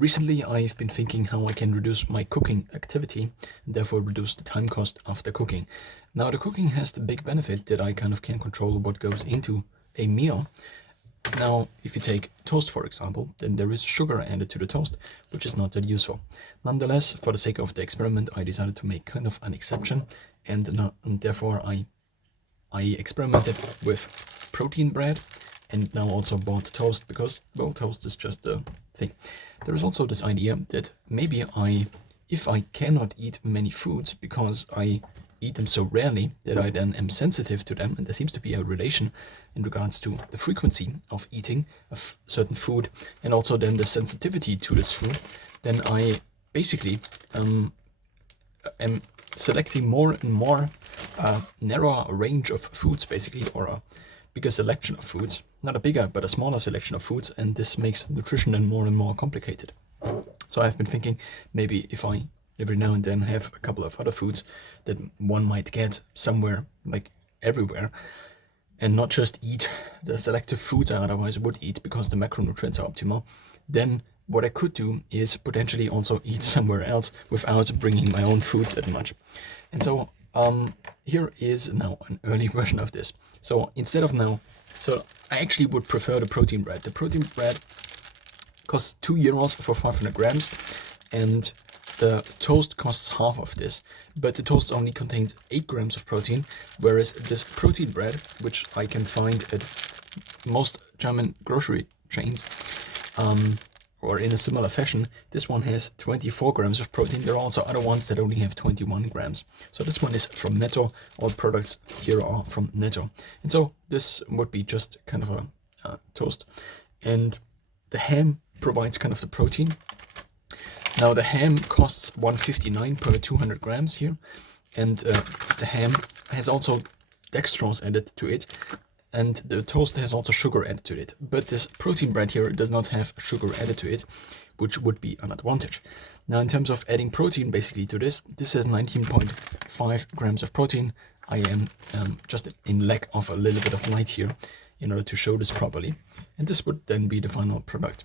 Recently, I've been thinking how I can reduce my cooking activity and therefore reduce the time cost after cooking. Now, the cooking has the big benefit that I kind of can control what goes into a meal. Now, if you take toast, for example, then there is sugar added to the toast, which is not that useful. Nonetheless, for the sake of the experiment, I decided to make kind of an exception, and therefore I experimented with protein bread and now also bought toast because, well, toast is just a thing. There is also this idea that maybe if I cannot eat many foods because I eat them so rarely that I then am sensitive to them, and there seems to be a relation in regards to the frequency of eating of certain food and also then the sensitivity to this food, then I basically am selecting more and more narrower range of foods, basically, or a bigger selection of foods. Not a bigger, but a smaller selection of foods, and this makes nutrition then more and more complicated. So I've been thinking maybe if I every now and then have a couple of other foods that one might get somewhere, like everywhere, and not just eat the selective foods I otherwise would eat because the macronutrients are optimal, then what I could do is potentially also eat somewhere else without bringing my own food that much. And so here is now an early version of this. So instead of now, so I actually would prefer the protein bread. The protein bread costs €2 for 500 grams, and the toast costs half of this, but the toast only contains 8 grams of protein, whereas this protein bread, which I can find at most German grocery chains, or in a similar fashion, this one has 24 grams of protein. There are also other ones that only have 21 grams. So this one is from Netto. All products here are from Netto. And so this would be just kind of a toast. And the ham provides kind of the protein. Now the ham costs $1.59 per 200 grams here. And the ham has also dextrose added to it. And the toast has also sugar added to it. But this protein bread here does not have sugar added to it, which would be an advantage. Now, in terms of adding protein basically to this has 19.5 grams of protein. I am just in lack of a little bit of light here in order to show this properly. And this would then be the final product.